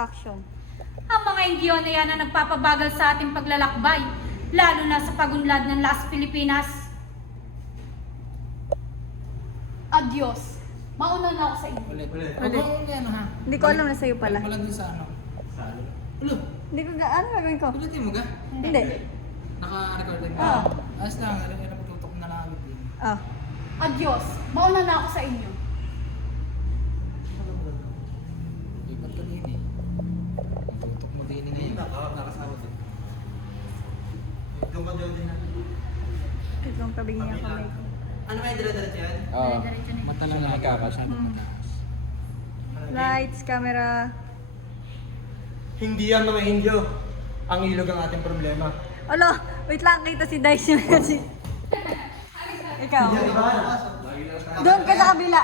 Action. Ang mga Indio na yan ang nagpapabagal sa ating paglalakbay, lalo na sa pagunlad ng Las Pilipinas. Adios. Mauna na ako sa inyo. Ulit. Ulit. Ano ha? Hindi ko alam na sa'yo pala. Balik mo lang dun sa ano. Ulo. Hindi ko ano gagawin ko? Ulitin mo ga? Hindi. Naka-record din Oo. ka? Ayos lang. Natutok na lang agad din. Oh. Adios. Mauna na ako sa inyo. Lipat ka din eh. Tutok mo din ngayon. Nakasama din. Doon ka din na. Itong tabi niya kamay ko. Ano may dire-diretso yan? Oo. Dire-diretso na. Mata lang nakakas. Lights, camera. Hindi yan mga Indio. Ang ilog ang ating problema. Alo, wait lang, kita si Dice yun kasi. Ikaw. Doon ka sa kabila.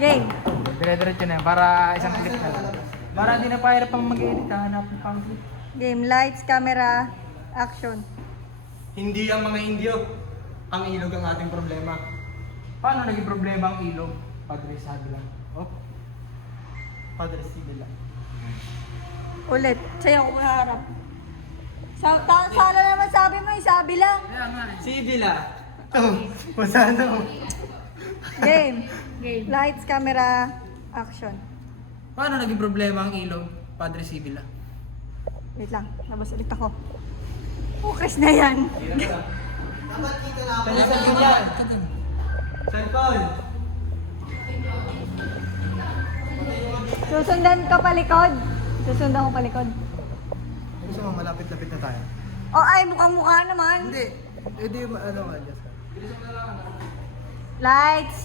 Game. Dire-diretso na yan. Para isang click na lang. Para hindi na pahirap pang mag-edit. Hanap ng pang click. Game. Lights, camera, action. Hindi yan mga Indio. Ang ilog ang ating problema. Paano naging problema ang ilog? Padre, sabi lang. Oh. Padre Sibila. Ulit. Sa'yo ako harap. Sana naman sabi mo, sabi lang. Kaya nga eh. Sibila! Masano? Game. Game. Lights, camera, action. Paano naging problema ang ilog? Padre Sibila. Wait lang, labas ulit ako. Chris na yan. Dapat kita na ako. Saan yan? Cellphone! Susundan ka palikod. Susundan ko palikod. Gusto mo malapit-lapit na tayo? Oh, ay, mukhang-mukha naman. Hindi. Hindi ano nga, just Lights.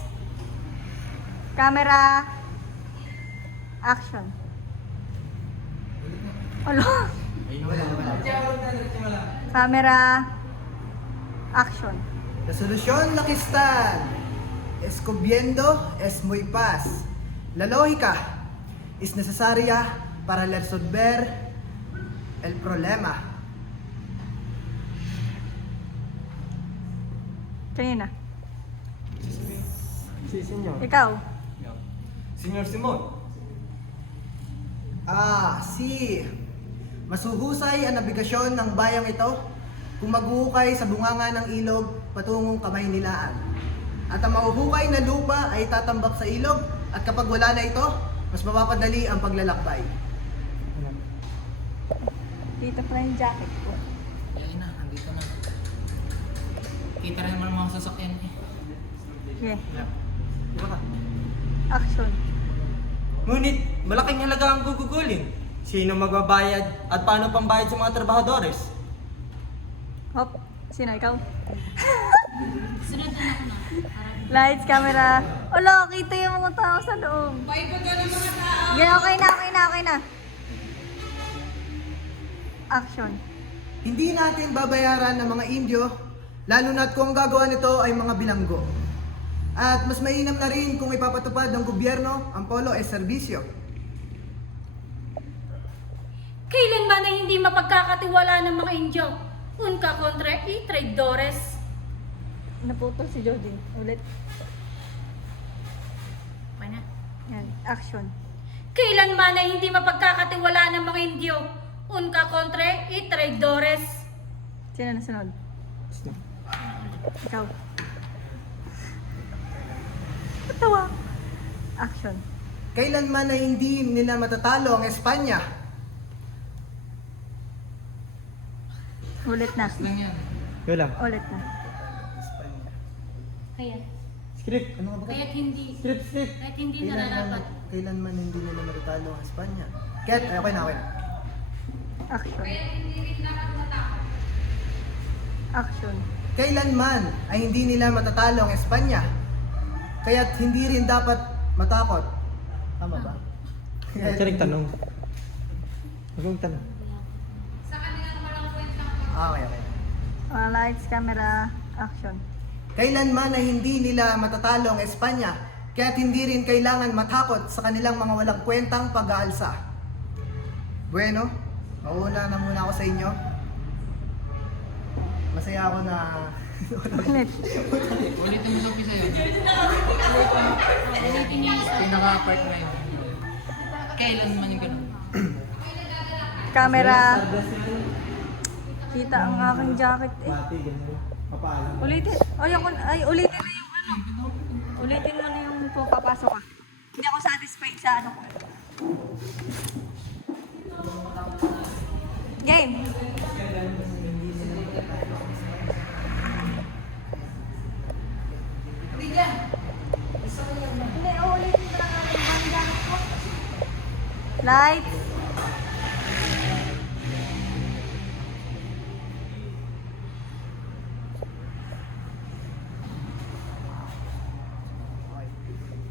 Camera. Action. Alo. Camera. Action. La solución la que están escobiendo es muy paz. La lógica es necesaria para resolver el problema. Kanina. Si Senyor. Ikaw. Senyor Simon. Ah, sí. Masuhusay ang nabigasyon ng bayang ito kung maghuhukay sa bunganga ng ilog patungong Kamay-nilaan. At ang mahuhukay na lupa ay tatambak sa ilog at kapag wala na ito, mas mapapadali ang paglalakbay. Dito pa yung jacket ko. Yan na, andito na. Kita rin naman ang mga sasakyan eh. Okay. Di ba ka? Action. Ngunit, malaking halaga ang gugugulin. Sino magbabayad at paano pambayad sa mga trabahadores? Hop. Sino? Ikaw? Sunod na ako na. Lights, camera. Alo, kita yung mga tao sa loob. Paipag ka ng mga tao. Yeah, okay na. Action. Hindi natin babayaran ng mga Indio, lalo na't kung ang gagawa nito ay mga bilanggo. At mas mainam na rin kung ipapatupad ng gobyerno ang polo es serbisyo. Kailanman ay hindi mapagkakatiwala ng mga Indio. Unka kontra y traidores. Naputol si Jody. Ulit. Okay na. Yan. Action. Kailanman ay hindi mapagkakatiwala ng mga Indio. Unka kontra y traidores. Sino nasunod? Ikaw. Tawa. Action. Kailanman ay hindi nila matatalo ang Espanya. Ulit na. Lang yan. Ikaw lang. Ulit na. Kaya, Script. Ano nga ba? kaya't hindi. Script. Kahit hindi nararapat. Kailanman hindi nila matatalo ang Espanya. Ket, okay na. Action. Action. Kailanman ay hindi nila matatalo ang Espanya. Kaya't hindi rin dapat matakot. Tama ba? Charing tanong. Huwag tanong. Okay. Lights, camera, action. Kailanman ay hindi nila matatalo ang Espanya. Kaya't hindi rin kailangan matakot sa kanilang mga walang kwentang pag-aalsa. Bueno, mauna na muna ako sa inyo. Masaya ako na Ulit. Ulitin mo sa umpisa yun. Ulitin niya isa. Pinaka-part na yun. kailan man yung ganun? Camera. Kita ang aking jacket eh. Ulitin. Ulitin na yung ano. Ulitin mo na yung papasok ka. Hindi ako satisfied sa ano ko. Game. Hindi, ulitin ko lang ang jacket ko. Lights.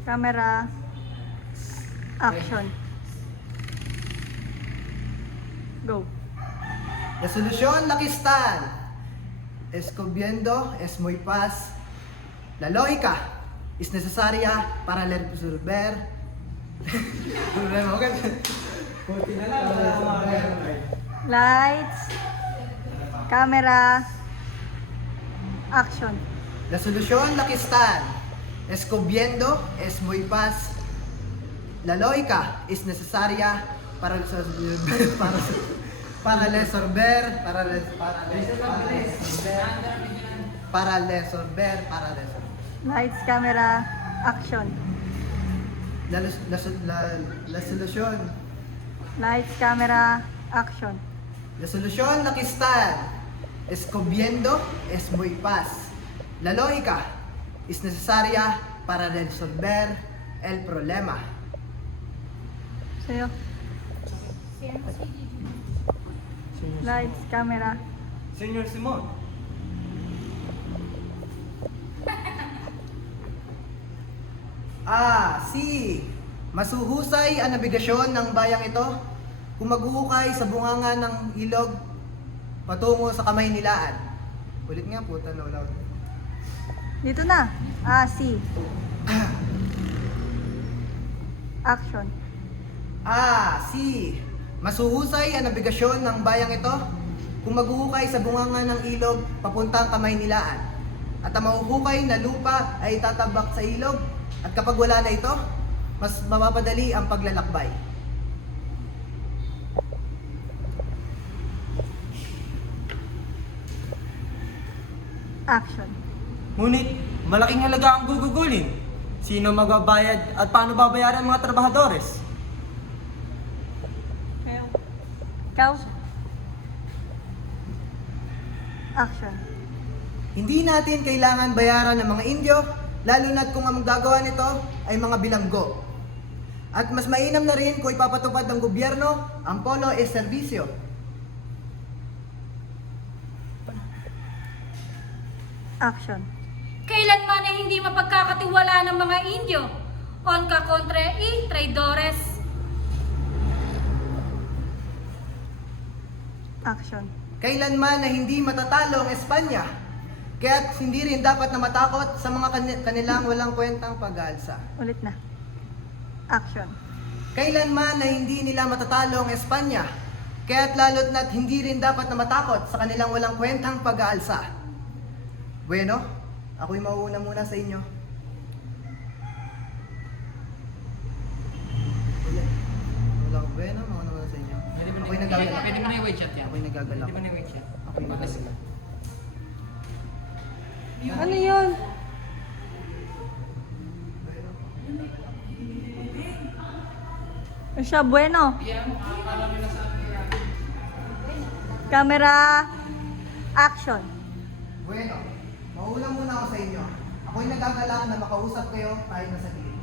Camera. Action. Go. Resolución Lakistan. Escobiendo es muy paz. La lógica es necesaria para resolver. Lights. Camera. Action. La solución Lakistan. Escobiendo es muy paz. La lógica es necesaria para resolver. Para resolver. Lights, camera, action. La solución. Lights, camera, action. La solución Lakistan. Escobiendo es muy paz. La lógica es necesaria para resolver el problema. Sa'yo. Lights, camera. Senyor Simon. Si masuhusay ang nabigasyon ng bayang ito kung maghuhukay sa bunganga ng ilog patungo sa kamay nilaan. Ulit nga po, tanong loud. Dito na. Si. Action. Si masuhusay ang nabigasyon ng bayang ito kung maghuhukay sa bunganga ng ilog papuntang kamay nilaan. At ang mahuhukay na lupa ay tatabak sa ilog at kapag wala na ito, mas mapapadali ang paglalakbay. Action. Ngunit malaking halaga ang gugugulin. Sino magbabayad at paano babayaran ang mga trabahadores? Ikaw. Action. Hindi natin kailangan bayaran ng mga Indio, lalo na't kung ang gagawa nito ay mga bilanggo. At mas mainam na rin kung ipapatupad ng gobyerno ang polo es serbisyo. Action. Kailanman ay hindi mapagkakatiwala ng mga Indio. On ka kontra traidores. Action. Kailanman na hindi matatalo ang Espanya, kaya't hindi rin dapat na matakot sa mga kanilang walang kwentang pag-aalsa. Ulit na. Action. Kailanman na hindi nila matatalo ang Espanya, kaya't lalo't na't hindi rin dapat na matakot sa kanilang walang kwentang pag-aalsa. Bueno, ako'y mauuna muna sa inyo. Walang bueno, mauna muna sa inyo. Ako'y nagagalak. Pwede mo na i-wait shot yan. Ako'y nagagalak. Pwede mo na i-wait shot. Ako'y nagagalak. Ano yun? Siya, bueno. Camera. Action. Bueno, mauna muna ako sa inyo. Ako'y nagagalak na makausap kayo kahit nasa gilid.